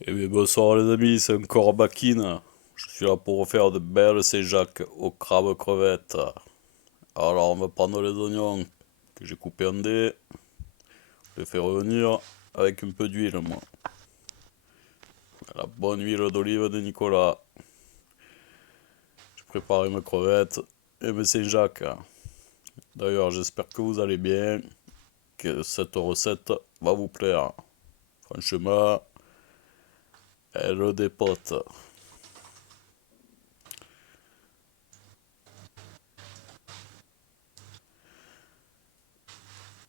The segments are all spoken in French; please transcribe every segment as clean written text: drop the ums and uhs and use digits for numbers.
Eh bien, bonsoir les amis, c'est encore Bakine. Je suis là pour faire de belles Saint-Jacques au crabe crevette. Alors, on va prendre les oignons que j'ai coupés en dés, les faire revenir avec un peu d'huile, moi. La bonne huile d'olive de Nicolas. J'ai préparé mes crevettes et mes Saint-Jacques. D'ailleurs, j'espère que vous allez bien, que cette recette va vous plaire. Franchement, elle dépote.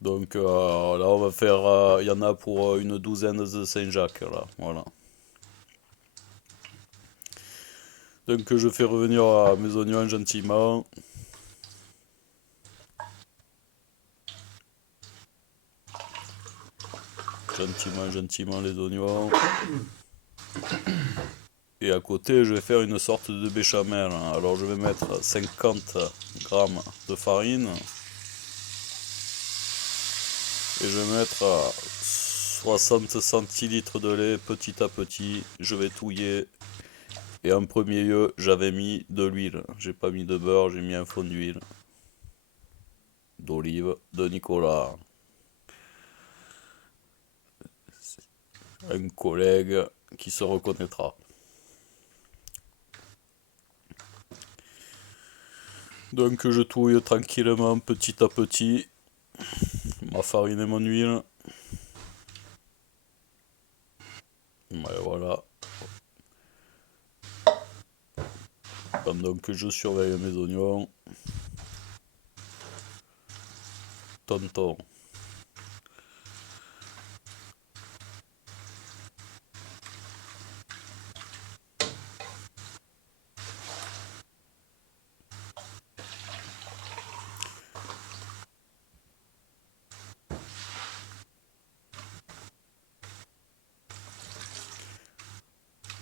Donc là, on va faire. Il y en a pour une douzaine de Saint-Jacques, là. Voilà. Donc je fais revenir mes oignons gentiment. Gentiment, gentiment les oignons. Et à côté, je vais faire une sorte de béchamel. Alors je vais mettre 50 grammes de farine. Et je vais mettre 60 centilitres de lait petit à petit. Je vais touiller. Et en premier lieu, j'avais mis de l'huile. J'ai pas mis de beurre, j'ai mis un fond d'huile. D'olive de Nicolas. Un collègue qui se reconnaîtra. Donc je touille tranquillement petit à petit ma farine et mon huile. Ouais, voilà. Pendant que je surveille mes oignons. Tonton.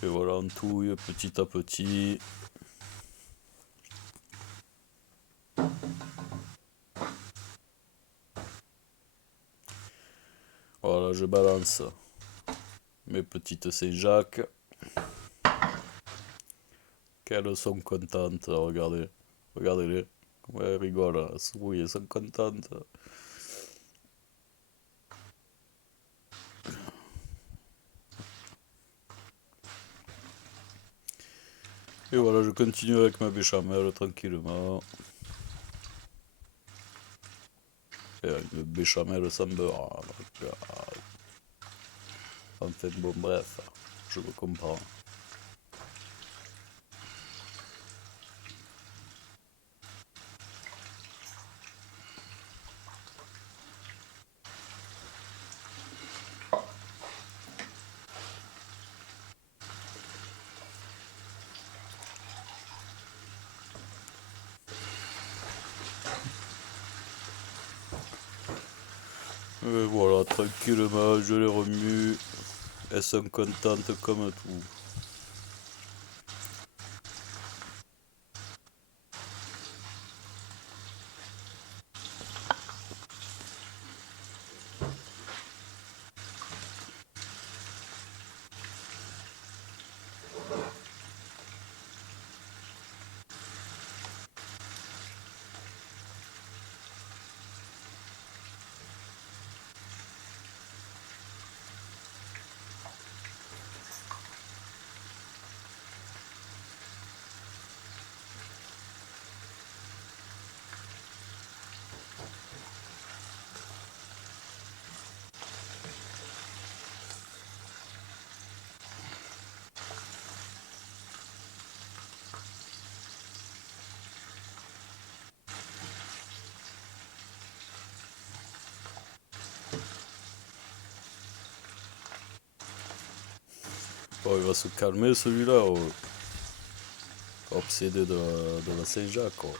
Et voilà, on touille petit à petit. Voilà, je balance mes petites Saint-Jacques. Qu'elles sont contentes, regardez. Regardez-les. Ouais, elles rigolent. Oui, elles sont contentes. Et voilà, je continue avec ma béchamel tranquillement. Et une béchamel sans beurre. Donc, enfin, bon, bref, je me comprends. Et voilà, tranquillement, je les remue. Elles sont contentes comme tout. Bon, il va se calmer celui-là, obsédé de la Saint-Jacques, quoi.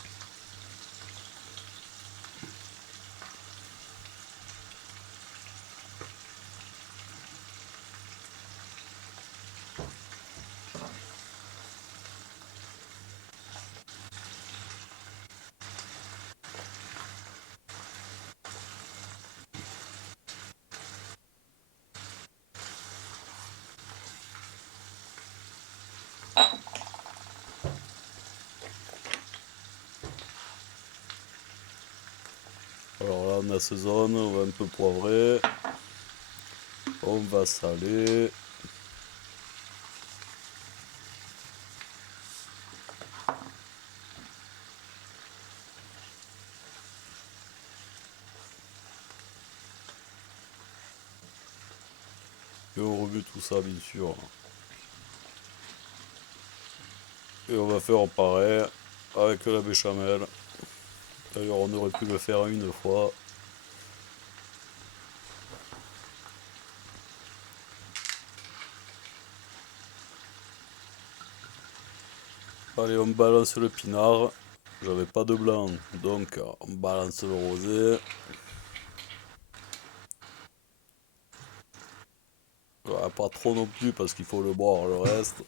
on assaisonne, on va un peu poivrer, on va saler. Et on remue tout ça bien sûr. Et on va faire pareil avec la béchamel. D'ailleurs on aurait pu le faire une fois. Allez, on balance le pinard. J'avais pas de blanc, donc on balance le rosé. Ouais, pas trop non plus parce qu'il faut le boire le reste.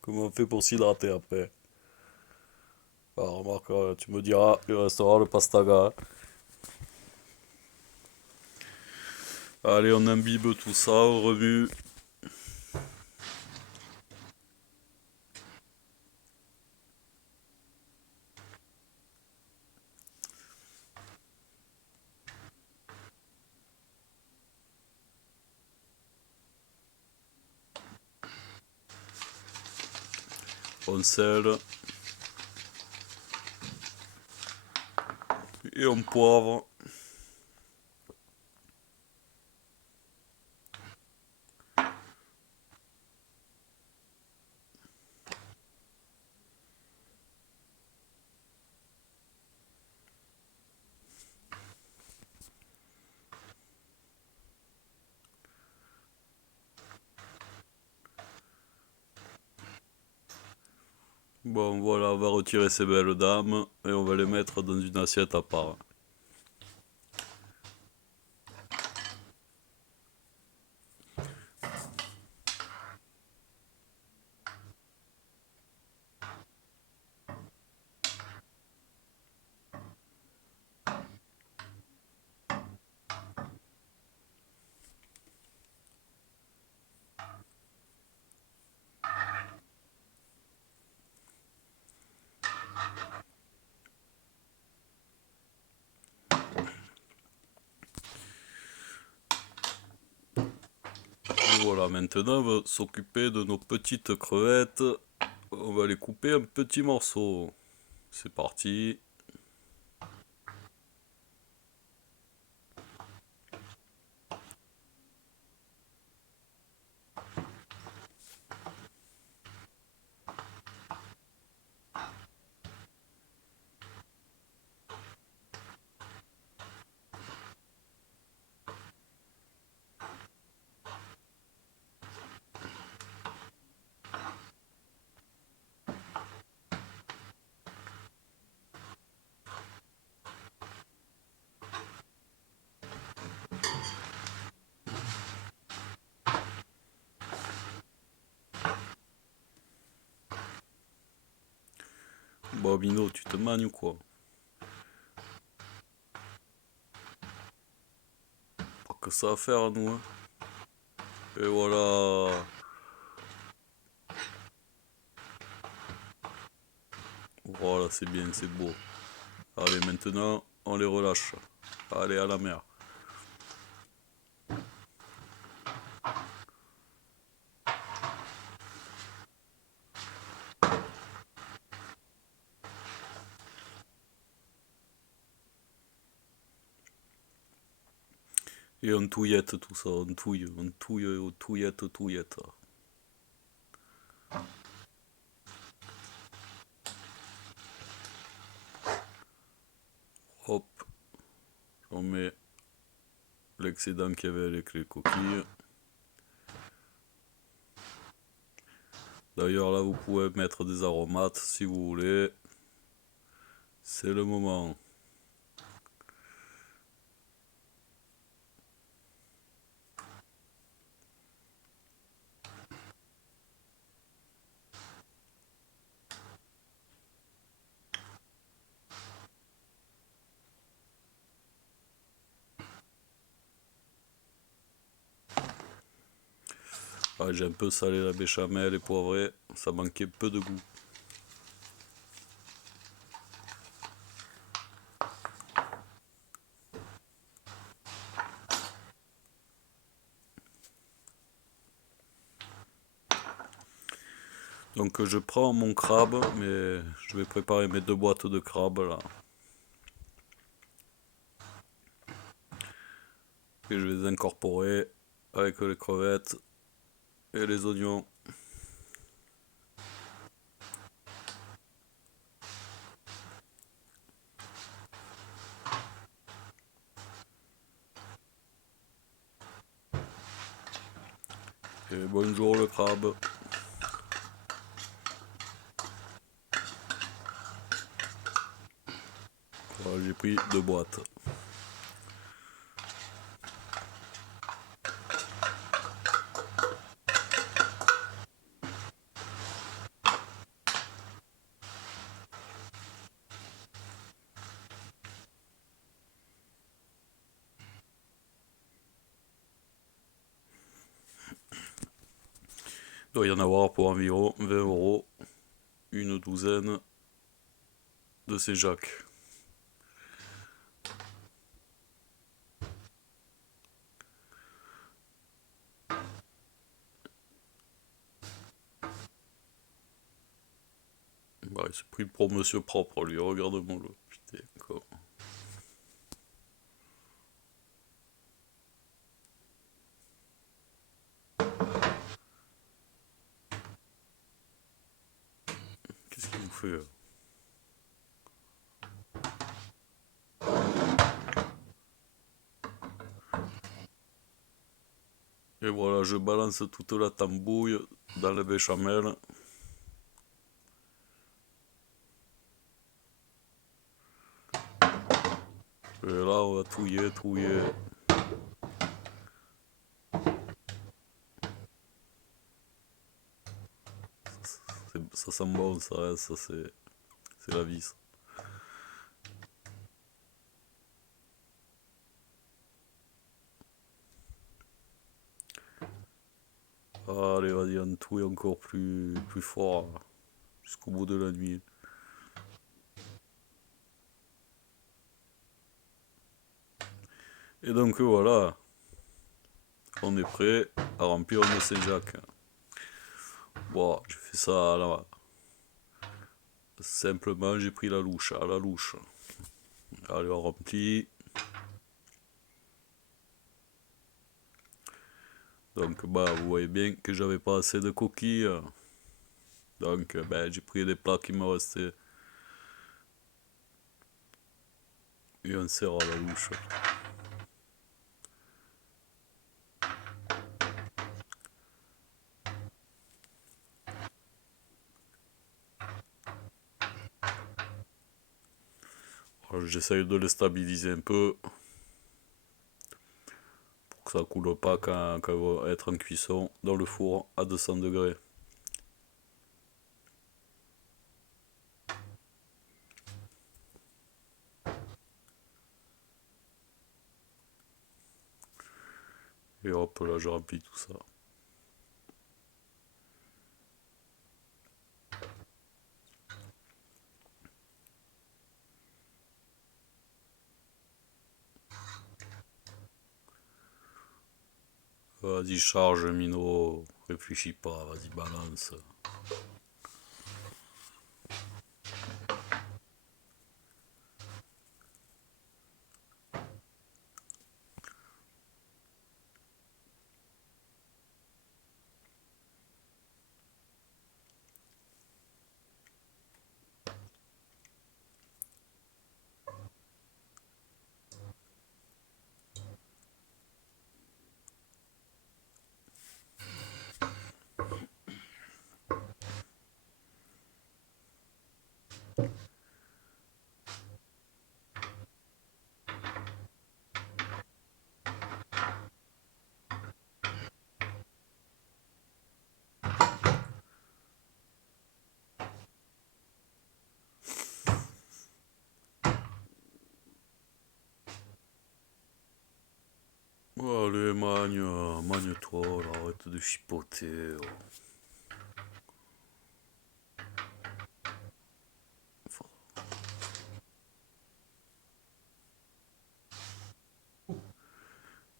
Comment on fait pour s'hydrater après? Alors, remarque, tu me diras, il restera le pastaga. Allez, on imbibe tout ça, on remue. On sel et on poivre. Bon voilà, on va retirer ces belles dames et on va les mettre dans une assiette à part. Et voilà, maintenant on va s'occuper de nos petites crevettes. On va les couper en petits morceaux. C'est parti. Bon, Mino, tu te manges ou quoi? Pas que ça à faire, nous, hein. Et voilà. Voilà, c'est bien, c'est beau. Allez, maintenant, on les relâche. Allez, à la mer. Et on touillette tout ça, on touille, on touillette, touillette. Hop, on met l'excédent qu'il y avait avec les coquilles. D'ailleurs, là, vous pouvez mettre des aromates si vous voulez. C'est le moment. Ah, j'ai un peu salé la béchamel et poivré, ça manquait peu de goût. Donc je prends mon crabe, mais je vais préparer mes 2 boîtes de crabe là. Et je vais les incorporer avec les crevettes et les oignons. Et bonjour le crabe. Voilà, j'ai pris 2 boîtes. Il doit y en avoir pour environ 20 €, une douzaine de ces jacks. Bah, il s'est pris pour monsieur propre, lui, regarde-moi le. Putain, quoi. Qu'est-ce qu'il nous fait? Et voilà, je balance toute la tambouille dans la béchamel. Et là, on va touiller, touiller. Ça sent bon, ça, hein, ça c'est la vie, ça. Allez, vas-y, on touille encore plus fort, là, jusqu'au bout de la nuit. Et donc voilà, on est prêt à remplir nos Saint-Jacques. Bon, je fais ça là. Simplement, j'ai pris la louche, à la louche. Allez, on remplit. Donc, bah, vous voyez bien que j'avais pas assez de coquilles. Donc, ben, j'ai pris des plats qui me restaient. Et on sert à la louche. J'essaye de les stabiliser un peu pour que ça coule pas quand elles vont être en cuisson dans le four à 200 degrés. Et hop, là, je remplis tout ça. Vas-y, charge, Minot. Réfléchis pas, vas-y, balance. Allez, magne-toi, là, arrête de chipoter.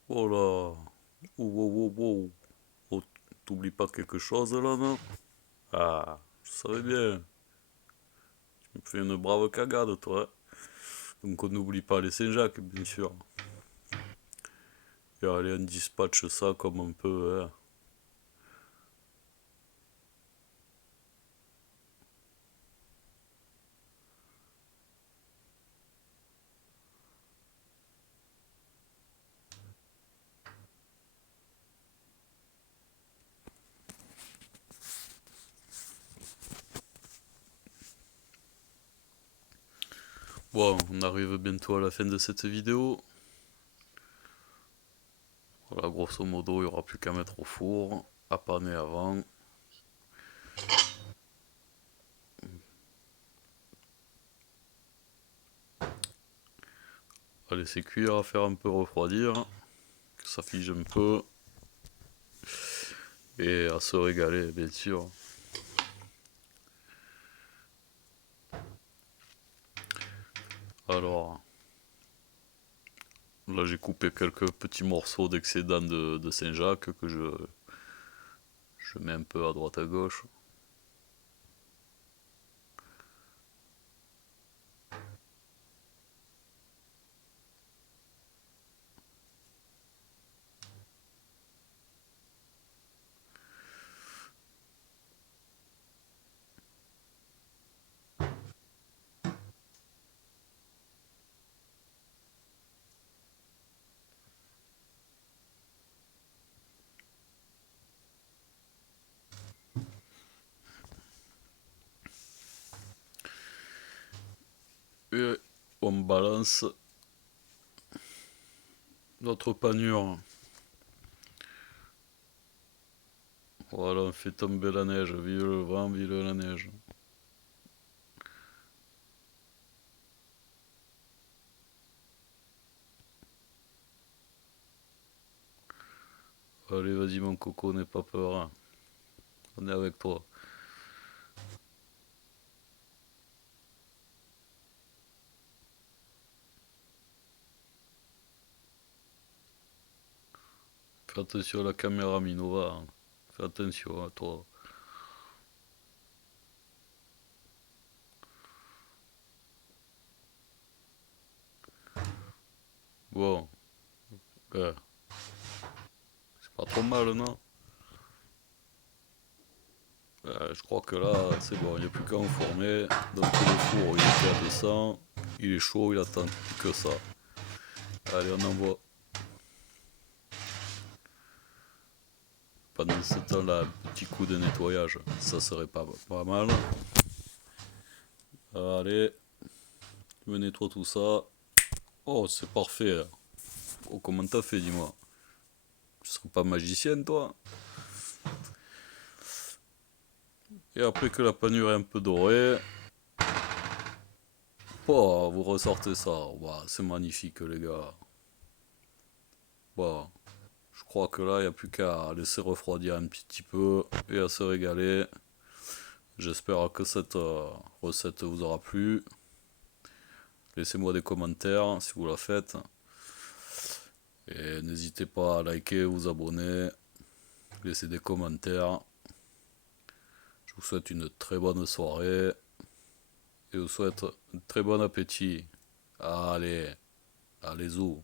Oh là. Oh, oh, oh, oh. Oh, t'oublies pas quelque chose là, non? Ah, je savais bien. Tu me fais une brave cagade, toi. Donc on n'oublie pas les Saint-Jacques, bien sûr. Et allez, on dispatche ça comme on peut, hein. Bon, on arrive bientôt à la fin de cette vidéo. Voilà, grosso modo, il n'y aura plus qu'à mettre au four, à paner avant. À laisser cuire, à faire un peu refroidir, que ça fige un peu. Et à se régaler, bien sûr. Alors, là j'ai coupé quelques petits morceaux d'excédent de Saint-Jacques que je mets un peu à droite à gauche. Et on balance notre panure. Voilà, on fait tomber la neige. Vive le vent, vive la neige. Allez, vas-y mon coco, n'aie pas peur, hein. On est avec toi. Fais attention à la caméra Minova, hein. Fais attention à toi. Bon, ouais, c'est pas trop mal, non? Je crois que là, c'est bon, il n'y a plus qu'à enfourner. Donc le four, il était à 200. Il est chaud, il attend plus que ça. Allez, on envoie. Pendant ce temps-là, un petit coup de nettoyage, ça serait pas mal. Allez, je me nettoie tout ça. Oh, c'est parfait. Oh, comment t'as fait, dis-moi? Tu serais pas magicienne, toi? Et après que la panure est un peu dorée, oh, vous ressortez ça. Ouah, c'est magnifique, les gars. Bon, je crois que là, il n'y a plus qu'à laisser refroidir un petit peu et à se régaler. J'espère que cette recette vous aura plu. Laissez-moi des commentaires si vous la faites. Et n'hésitez pas à liker, vous abonner, laisser des commentaires. Je vous souhaite une très bonne soirée et je vous souhaite un très bon appétit. Allez, allez-y.